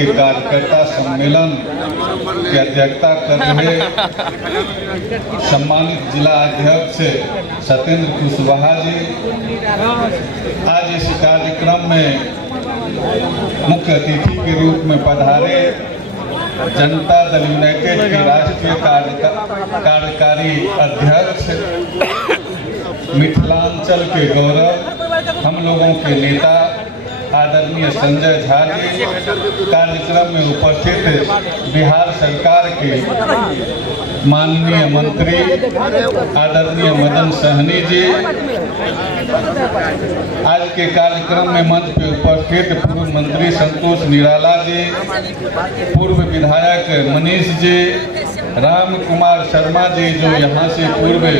के कार्यकर्ता सम्मेलन की अध्यक्षता कर रहे सम्मानित जिला अध्यक्ष सत्येंद्र कुशवाहा जी, आज इस कार्यक्रम में मुख्य अतिथि के रूप में पधारे जनता दल यूनाइटेड के राष्ट्रीय कार्यकारी अध्यक्ष, मिथिलांचल के गौरव, हम लोगों के नेता आदरणीय संजय झा जी, कार्यक्रम में उपस्थित बिहार सरकार के माननीय मंत्री आदरणीय मदन सहनी जी, आज के कार्यक्रम में मंच पर उपस्थित पूर्व मंत्री संतोष निराला जी, पूर्व विधायक मनीष जी, राम कुमार शर्मा जी जो यहाँ से पूर्व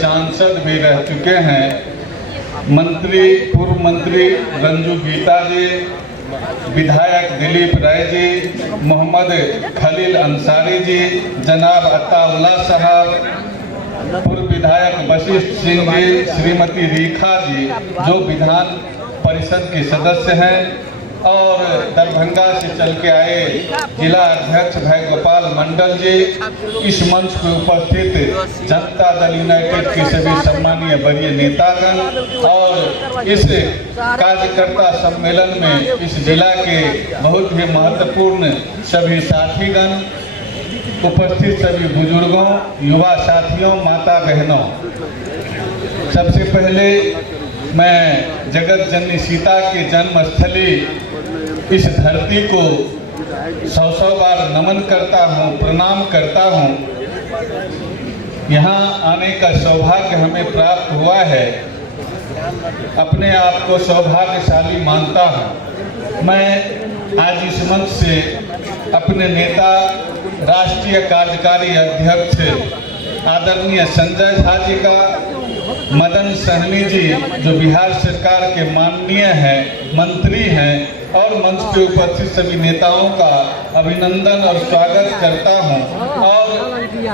सांसद भी रह चुके हैं, पूर्व मंत्री रंजू गीता जी, विधायक दिलीप राय जी, मोहम्मद खलील अंसारी जी, जनाब अताउल्ला साहब, पूर्व विधायक वशिष्ठ सिंह जी, श्रीमती रेखा जी जो विधान परिषद के सदस्य हैं, और दरभंगा से चल के आए जिला अध्यक्ष भाई गोपाल मंडल जी, इस मंच पर उपस्थित जनता दल यूनाइटेड के सभी सम्मानीय वरीय नेतागण, और इस कार्यकर्ता सम्मेलन में इस जिला के बहुत ही महत्वपूर्ण सभी साथीगण, उपस्थित सभी बुजुर्गों, युवा साथियों, माता बहनों, सबसे पहले मैं जगत जननी सीता के जन्मस्थली इस धरती को 100 बार नमन करता हूँ, प्रणाम करता हूँ। यहाँ आने का सौभाग्य हमें प्राप्त हुआ है, अपने आप को सौभाग्यशाली मानता हूँ। मैं आज इस मंच से अपने नेता राष्ट्रीय कार्यकारी अध्यक्ष आदरणीय संजय झा जी का, मदन सहनी जी जो बिहार सरकार के माननीय हैं, मंत्री हैं, और मंच पे उपस्थित सभी नेताओं का अभिनंदन और स्वागत करता हूं, और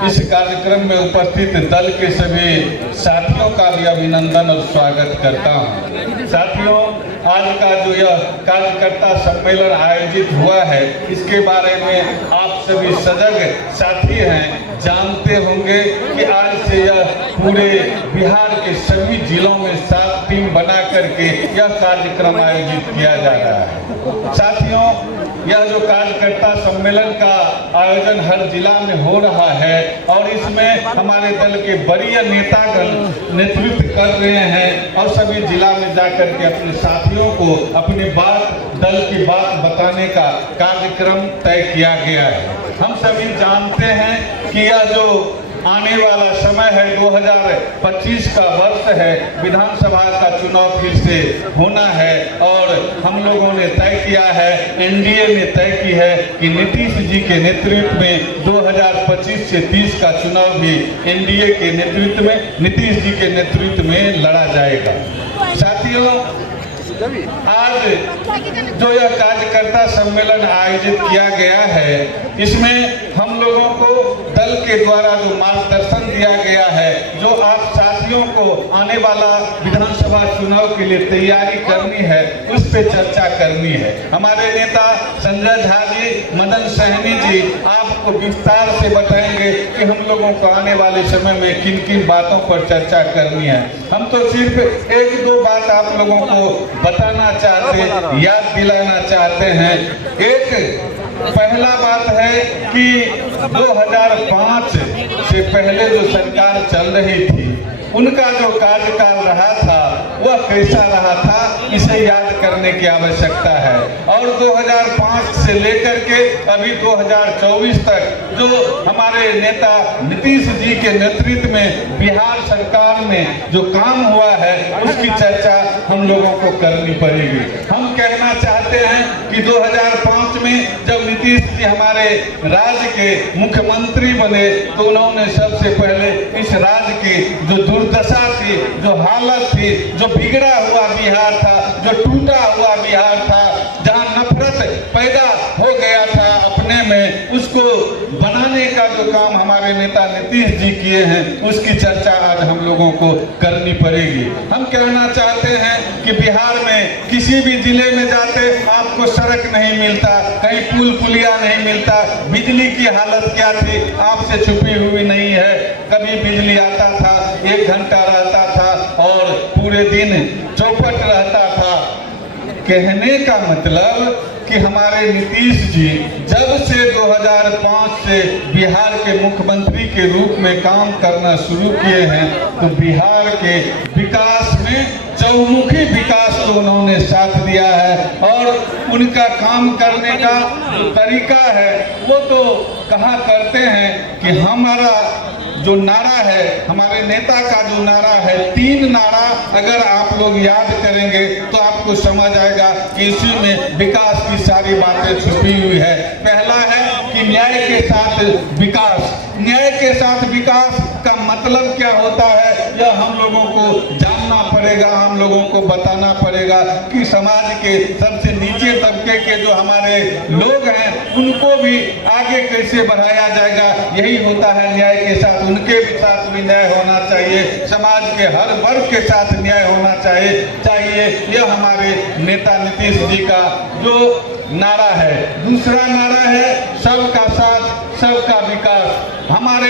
इस कार्यक्रम में उपस्थित दल के सभी साथियों का भी अभिनंदन और स्वागत करता हूं। साथियों, आज का जो यह कार्यकर्ता सम्मेलन आयोजित हुआ है, इसके बारे में आप सभी सजग साथी हैं, जानते होंगे कि आज से यह पूरे बिहार के सभी जिलों में 7 टीम बना करके यह कार्यक्रम आयोजित किया जा रहा है। साथियों, यह जो कार्यकर्ता सम्मेलन का आयोजन हर जिला में हो रहा है, और इसमें हमारे दल के वरीय नेतागण नेतृत्व कर रहे हैं, और सभी जिला में जाकर के अपने साथियों को अपनी बात, दल की बात बताने का कार्यक्रम तय किया गया है। हम सभी जानते हैं कि यह जो आने वाला समय है 2025 का वर्ष है, विधानसभा का चुनाव फिर से होना है, और हम लोगों ने तय किया है, एनडीए ने तय की है कि नीतीश जी के नेतृत्व में 2025 से 30 का चुनाव भी एनडीए के नेतृत्व में, नीतीश जी के नेतृत्व में लड़ा जाएगा। साथियों, आज जो यह कार्यकर्ता सम्मेलन आयोजित किया गया है, इसमें हम लोगों को दल के द्वारा जो मार्गदर्शन दिया गया है, जो आप साथियों को आने वाला विधानसभा चुनाव के लिए तैयारी करनी है, उस पे चर्चा करनी है। हमारे नेता संजय झा जी, मदन सहनी जी आपको विस्तार से बताएंगे कि हम लोगों को आने वाले समय में किन किन बातों पर चर्चा करनी है। हम तो सिर्फ 1-2 बात आप लोगों को बताना चाहते, याद दिलाना चाहते हैं। एक पहला बात है कि 2005 से पहले जो सरकार चल रही थी, उनका जो कार्यकाल रहा था वह कैसा रहा था, इसे याद करने की आवश्यकता है। और 2005 से लेकर के अभी 2024 तक जो हमारे नेता नीतीश जी के नेतृत्व में बिहार सरकार में जो काम हुआ है, उसकी चर्चा हम लोगों को करनी पड़ेगी। हम कहना चाहते हैं कि 2005 में जब नीतीश जी हमारे राज्य के मुख्यमंत्री बने, तो उन्होंने सबसे पहले इस राज्य की जो दुर्दशा थी, जो हालत थी, जो बिगड़ा हुआ बिहार था, जो टूटा हुआ बिहार था, जहां नफरत पैदा हो गया था अपने में, उसको बनाने का जो काम हमारे नेता नीतीश जी किए हैं, उसकी चर्चा आज हम लोगों को करनी पड़ेगी। हम कहना चाहते हैं कि बिहार में किसी भी जिले में जाते आपको सड़क नहीं मिलता, कहीं पुल पुलिया नहीं मिलता, बिजली की हालत क्या थी आपसे छुपी हुई नहीं है। कभी बिजली आता था 1 घंटा रहता था और पूरे दिन चौपट रहता था। कहने का मतलब कि हमारे नीतीश जी जब से 2005 से बिहार के मुख्यमंत्री के रूप में काम करना शुरू किए हैं, तो बिहार के विकास में चौमुखी विकास को उन्होंने साथ दिया है। और उनका काम करने का जो तरीका है वो तो कहा करते हैं कि हमारा जो नारा है, हमारे नेता का जो नारा है, 3 नारा अगर आप लोग याद करेंगे तो आपको समझ आएगा कि इसी में विकास की सारी बातें छुपी हुई है। पहला है कि न्याय के साथ विकास। न्याय के साथ विकास का मतलब क्या होता है, यह हम लोगों को जानना पड़ेगा, हम लोगों को बताना पड़ेगा कि समाज के सबसे नीचे तबके के जो हमारे लोग हैं उनको भी आगे कैसे बढ़ाया जाएगा। यही होता है न्याय के साथ, उनके साथ भी न्याय होना चाहिए, समाज के हर वर्ग के साथ न्याय होना चाहिए। यह हमारे नेता नीतीश जी का जो नारा है। दूसरा नारा है सबका साथ सबका विकास। हमारे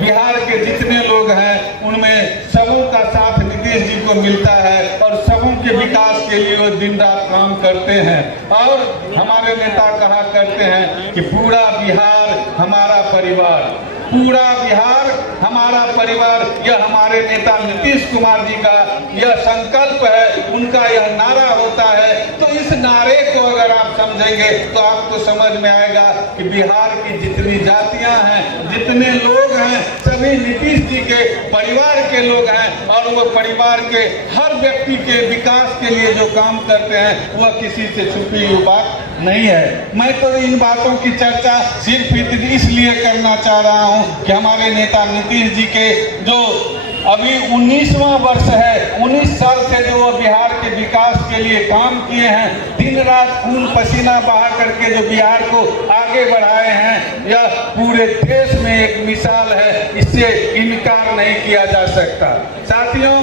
बिहार के जितने लोग हैं उनमें सबों का साथ नीतीश जी को मिलता है और सबों के विकास के लिए वो दिन रात काम करते हैं। और हमारे नेता कहा करते हैं कि पूरा बिहार हमारा परिवार, पूरा बिहार हमारा परिवार। यह हमारे नेता नीतीश कुमार जी का यह संकल्प है, उनका यह नारा होता है। तो इस नारे को अगर आप समझेंगे तो आपको समझ में आएगा कि बिहार की जितनी जातियां हैं, जितने लोग हैं, सभी नीतीश जी के परिवार के लोग हैं और वो परिवार के हर व्यक्ति के विकास के लिए जो काम करते हैं वह किसी से छुपी हुई बात नहीं है। मैं तो इन बातों की चर्चा सिर्फ इसलिए करना चाह रहा हूं कि हमारे नेता नीतीश जी के जो अभी 19वां वर्ष है, 19 साल से जो वो बिहार के विकास के लिए काम किए हैं, दिन रात खून पसीना बहा करके जो बिहार को आगे बढ़ाए हैं, यह पूरे देश में एक मिसाल है, इससे इनकार नहीं किया जा सकता। साथियों,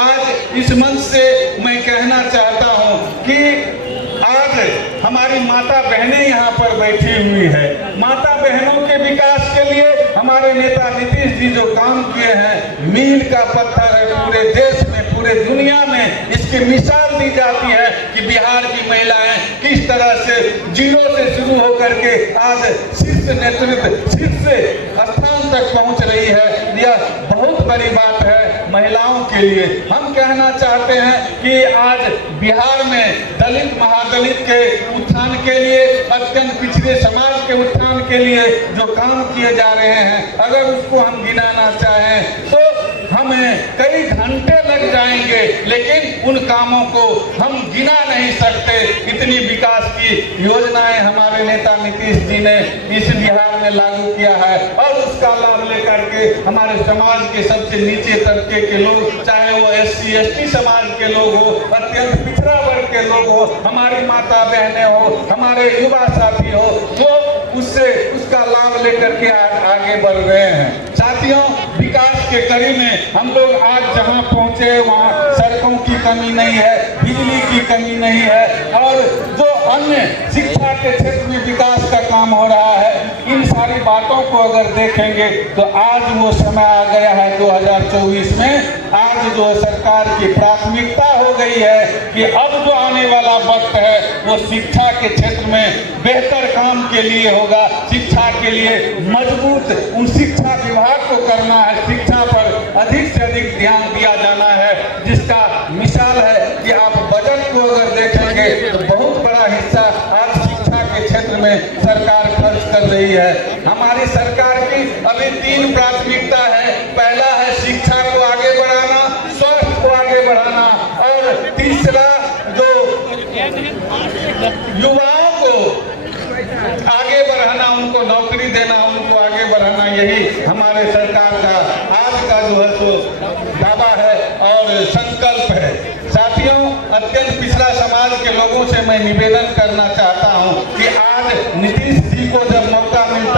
आज इस मंच से मैं कहना चाहता हूं कि आज हमारी माता बहनें यहाँ पर बैठी हुई है। माता बहनों के विकास के लिए हमारे नेता नीतीश जी जो काम किए हैं, मील का पत्थर है पूरे देश में, पूरे दुनिया में इसकी मिसाल दी जाती है कि बिहार की महिलाएं किस तरह से जीरो से शुरू होकर के आज शीर्ष नेतृत्व, शीर्ष स्थान तक पहुंच रही है। यह बहुत बड़ी बात है महिलाओं के लिए। हम कहना चाहते हैं कि आज बिहार में दलित महादलित के उत्थान के लिए, अत्यंत पिछड़े समाज के उत्थान के लिए जो काम किए जा रहे हैं, अगर उसको हम गिनाना चाहें तो हमें कई घंटे लग जाएंगे, लेकिन उन कामों को हम गिना नहीं सकते। इतनी विकास की योजनाएं हमारे नेता नीतीश जी ने इस बिहार में लागू किया है और उसका लाभ लेकर के हमारे समाज के सबसे नीचे तबके के लोग, चाहे वो SC ST समाज के लोग हो, अत्यंत पिछड़ा वर्ग के लोग हो, हमारी माता बहनें हो, हमारे युवा साथी हो, वो उसका लाभ लेकर के आगे बढ़ रहे हैं। साथियों, विकास के कड़ी में हम लोग आज जहां पहुंचे वहां सड़कों की कमी नहीं है, बिजली की कमी नहीं है और जो अन्य शिक्षा के क्षेत्र में विकास का काम हो रहा है, इन सारी बातों को अगर देखेंगे तो आज वो समय आ गया है 2024 में। आज जो सरकार की प्राथमिकता हो गई है कि अब जो आने वाला वक्त है वो शिक्षा के क्षेत्र में बेहतर काम के लिए होगा। शिक्षा के लिए मजबूत उन शिक्षा विभाग को करना है, शिक्षा पर अधिक से अधिक ध्यान दिया जाना है, जिसका मिसाल है कि आप बजट को अगर देखेंगे तो बहुत बड़ा हिस्सा आज शिक्षा के क्षेत्र में सरकार खर्च कर रही है। हमारी सरकार की अभी 3 प्राथमिकता है। पहला है शिक्षा को आगे बढ़ाना, स्वास्थ्य को आगे बढ़ाना और तीसरा जो युवाओं को आगे बढ़ाना, उनको नौकरी देना, उनको आगे बढ़ाना, यही हमारे सरकार का आज का जो है सो दावा है और संकल्प है। साथियों, अत्यंत पिछड़ा समाज के लोगों से मैं निवेदन करना चाहता हूं कि आज नीतीश जी को जब मौका मिलता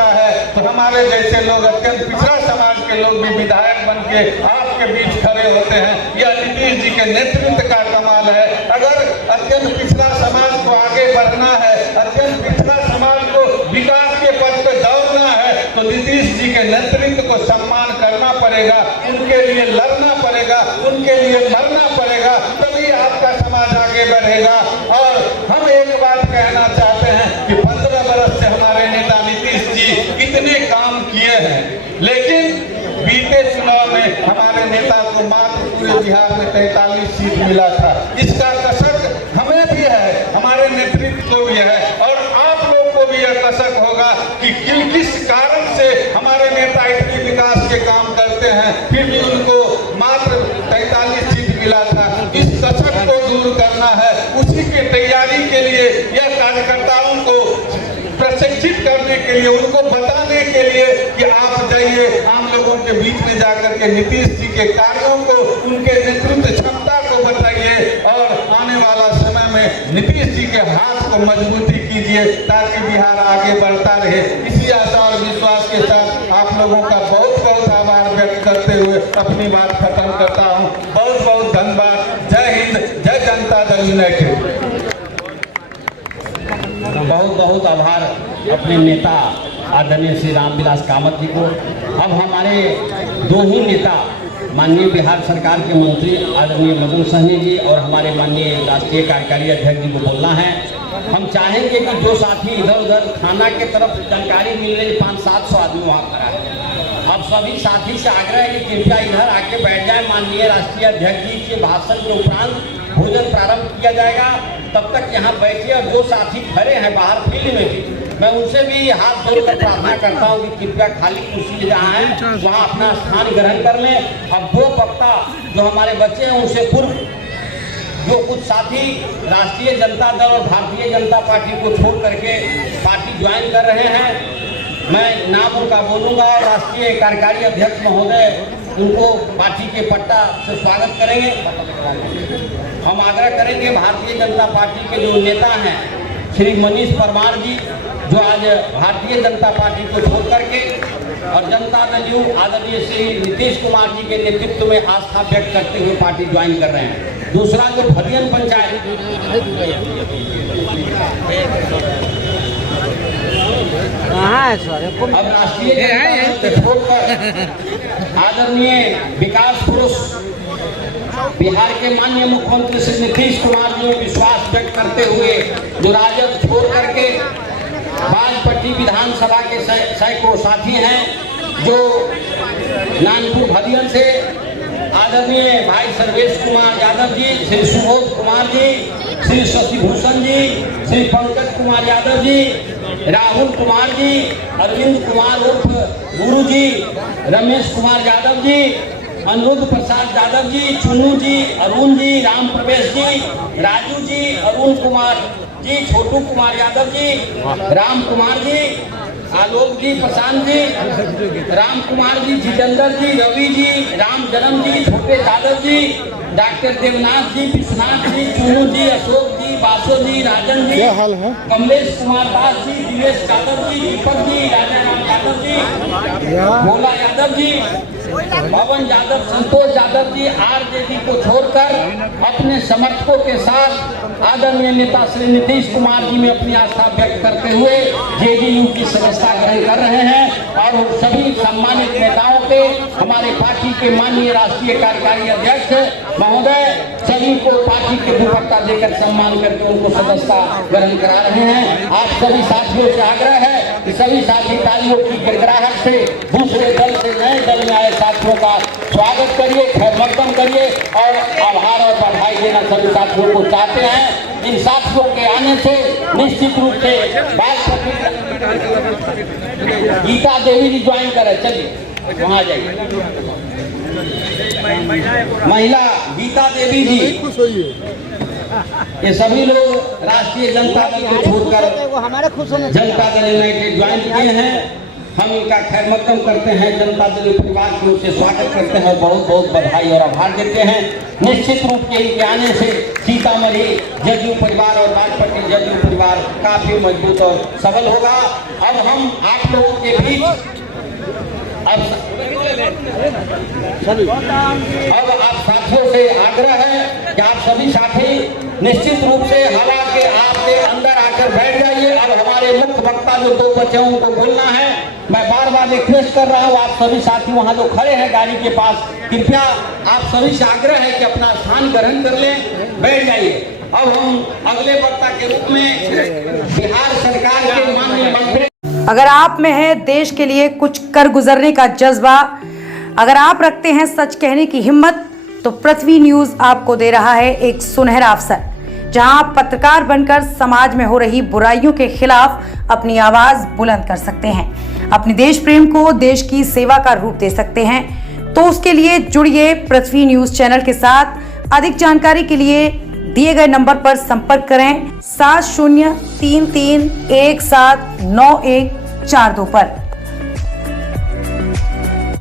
हमारे जैसे लोग, अत्यंत पिछड़ा समाज के लोग भी विधायक बन के आपके बीच खड़े होते हैं, यह नीतीश जी के नेतृत्व का कमाल है। अगर अत्यंत पिछड़ा समाज को आगे बढ़ना है, अत्यंत पिछड़ा समाज को विकास के पथ पर दौड़ना है, तो नीतीश जी के नेतृत्व को सम्मान करना पड़ेगा, उनके लिए लड़ना पड़ेगा, उनके लिए मरना पड़ेगा, तभी आपका समाज आगे बढ़ेगा। और हम एक बात कहना चाहते हैं कि 15 वर्ष से हमारे नेता नीतीश जी कितने काम किए हैं, लेकिन बीते चुनाव में हमारे नेता को मात्र पूरे बिहार में 43 सीट मिला था। इसका कसक हमें भी है, हमारे नेतृत्व को भी है, और आप लोग को भी यह कसक होगा कि किस कारण से हमारे नेता इतने विकास के काम करते हैं, फिर भी उनको मात्र 43 सीट मिला था। इस कसक को दूर करना है, उसी की तैयारी के लिए यह कार्यकर्ताओं को प्रशिक्षित करने के लिए, उनको बताने के लिए कि आप जाइए आम लोगों के बीच में जाकर के नीतीश जी के कार्यों को, उनके नेतृत्व क्षमता को बताइए, और आने वाला समय में नीतीश जी के हाथ को मजबूती कीजिए ताकि बिहार आगे बढ़ता रहे। इसी आशा और विश्वास के साथ आप लोगों का बहुत बहुत आभार व्यक्त करते हुए अपनी बात खत्म करता हूँ। बहुत बहुत धन्यवाद। जय हिंद, जय जनता दल यूनाइटेड। बहुत बहुत आभार अपने नेता आदरणीय श्री रामविलास कामत जी को। अब हमारे दो ही नेता, माननीय बिहार सरकार के मंत्री आदरणीय मदन सहनी जी और हमारे माननीय राष्ट्रीय कार्यकारी अध्यक्ष जी को बोलना है। हम चाहेंगे कि जो साथी इधर उधर थाना के तरफ जानकारी मिल रही, 500-700 आदमी वहाँ खड़ा है, अब सभी साथी से आग्रह है कि कृपया इधर आके बैठ जाए। माननीय राष्ट्रीय अध्यक्ष जी के भाषण के उपरांत भोजन प्रारंभ किया जाएगा, तब तक यहाँ बैठिए। और जो साथी खड़े हैं बाहर फील्ड में भी, मैं उनसे भी हाथ जोड़कर प्रार्थना करता हूँ कि कृपया खाली कुर्सी जहाँ है वहाँ अपना स्थान ग्रहण कर लें। अब दो वक्ता जो हमारे बच्चे हैं, उनसे पूर्व जो कुछ साथी राष्ट्रीय जनता दल और भारतीय जनता पार्टी को छोड़ करके पार्टी ज्वाइन कर रहे हैं, मैं नाम उनका बोलूँगा और राष्ट्रीय कार्यकारी अध्यक्ष महोदय उनको पार्टी के पट्टा से स्वागत करेंगे। हम आग्रह करेंगे भारतीय जनता पार्टी के जो नेता हैं श्री मनीष परमार जी, जो आज भारतीय जनता पार्टी को छोड़ करके और जनता दल यू आदरणीय श्री नीतीश कुमार जी के नेतृत्व में आस्था व्यक्त करते हुए पार्टी ज्वाइन कर रहे हैं। दूसरा जो भदियन पंचायत अब राष्ट्रीय छोड़कर आदरणीय विकास पुरुष बिहार के माननीय मुख्यमंत्री श्री नीतीश कुमार जी ने विश्वास व्यक्त करते हुए जो राजद छोड़ करके बाजपट्टी विधानसभा के सैकड़ों साथी हैं, जो नानपुर भदियन से आदरणीय भाई सर्वेश कुमार यादव जी, श्री सुबोध कुमार जी, श्री शशिभूषण जी, श्री पंकज कुमार यादव जी, राहुल कुमार जी, अरविंद कुमार उर्फ गुरु जी, रमेश कुमार यादव जी, अनुरुद्ध प्रसाद यादव जी, चुनू जी, अरुण जी, राम प्रवेश जी, राजू जी, अरुण कुमार जी, छोटू कुमार यादव जी, राम कुमार जी, आलोक जी, प्रशांत जी, राम कुमार जी, जितेंद्र जी, रवि जी, राम जन्म जी, छोटे यादव जी, डॉक्टर देवनाथ जी, विश्वनाथ जी, चुनू जी, अशोक जी, बासो जी, राजन जी, कमलेश कुमार दास जी, दिनेश यादव जी, दीपक जी, राजा राम यादव जी, भोला यादव जी, पवन यादव, संतोष यादव जी आरजेडी को छोड़कर अपने समर्थकों के साथ आदरणीय नेता श्री नीतीश कुमार जी में अपनी आस्था व्यक्त करते हुए जेडीयू की सदस्यता ग्रहण कर रहे हैं। और सभी सम्मानित नेताओं के, हमारे पार्टी के माननीय राष्ट्रीय कार्यकारी अध्यक्ष महोदय सभी को पार्टी के दुपट्टा देकर सम्मान करके उनको सदस्यता ग्रहण करा रहे हैं। आप सभी साथियों से आग्रह है कि सभी साथी तालियों की गिड़गिड़ाहट से दूसरे दल से नए दल में आए साथियों का स्वागत करिए, खैरमकदम करिए और आभार और बधाई देना सभी साथियों को चाहते हैं। इन साथियों के आने से निश्चित रूप से गीता देवी जी ज्वाइन करे, चलिए वहाँ जाइए, महिला गीता देवी जी, ये सभी लोग राष्ट्रीय जनता दल को छोड़कर जनता दल यूनाइटेड ज्वाइन किए हैं। हम इनका खैर मकदम करते हैं, जनता दल परिवार की ओर से स्वागत करते हैं, बहुत बहुत बधाई और आभार देते हैं। निश्चित रूप से इनके आने से सीतामढ़ी जदयू परिवार और बाजपट्टी जदयू परिवार काफी मजबूत और सबल होगा। अब हम आप लोगों के बीच अब आप साथियों से आग्रह है कि आप सभी साथी निश्चित रूप से हवा के आपके अंदर आकर बैठ जाइए। अब हमारे मुख्य वक्ता जो 2 बच्चे हैं उनको बोलना है। मैं बार बार रिक्वेस्ट कर रहा हूँ, आप सभी साथी वहाँ जो खड़े हैं गाड़ी के पास, कृपया आप सभी से आग्रह है कि अपना स्थान ग्रहण कर लें, बैठ जाइए। अब हम अगले वक्ता के रूप में बिहार सरकार के माननीय मंत्री। अगर आप में है देश के लिए कुछ कर गुजरने का जज्बा, अगर आप रखते हैं सच कहने की हिम्मत, तो पृथ्वी न्यूज आपको दे रहा है एक सुनहरा अवसर, जहां आप पत्रकार बनकर समाज में हो रही बुराइयों के खिलाफ अपनी आवाज बुलंद कर सकते हैं, अपने देश प्रेम को देश की सेवा का रूप दे सकते हैं। तो उसके लिए जुड़िए पृथ्वी न्यूज चैनल के साथ। अधिक जानकारी के लिए दिए गए नंबर पर संपर्क करें 7033179142 पर।